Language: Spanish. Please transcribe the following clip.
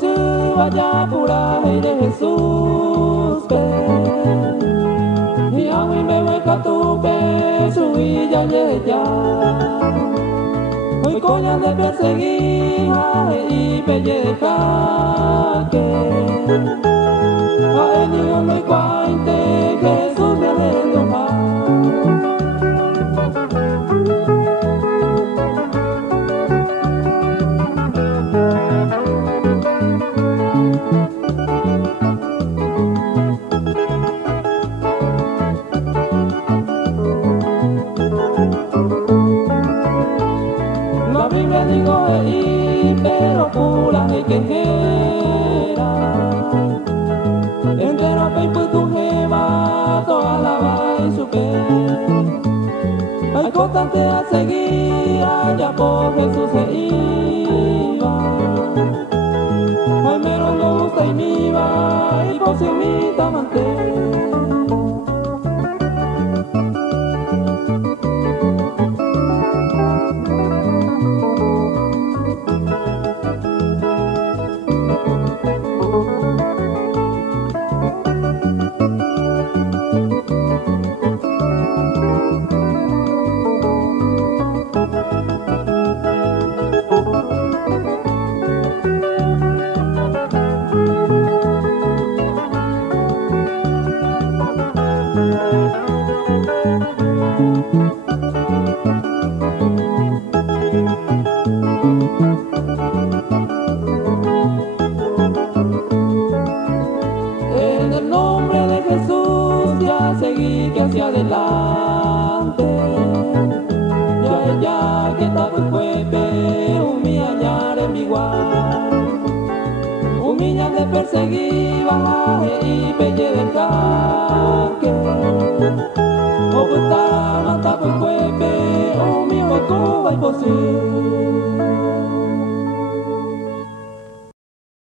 su vaya pura de Jesús pe y a mí me voy a tu pe su y ya ya hoy coña de perseguir y pelleja que a él Dios no hay cuante Jesús me de tomar. La Biblia digo pero pura y quejera entero pe tu jeva toda la va y su pe hay constante a seguir allá por Jesús se iba ay mero le gusta y mi va y por si mi tamante. En el nombre de Jesús ya seguí que hacia adelante ya que está tu cuepe humillar en mi guay humillar de perseguir bajaje y pelle del caque o puta mata tu cuepe humillar Cuba y posible.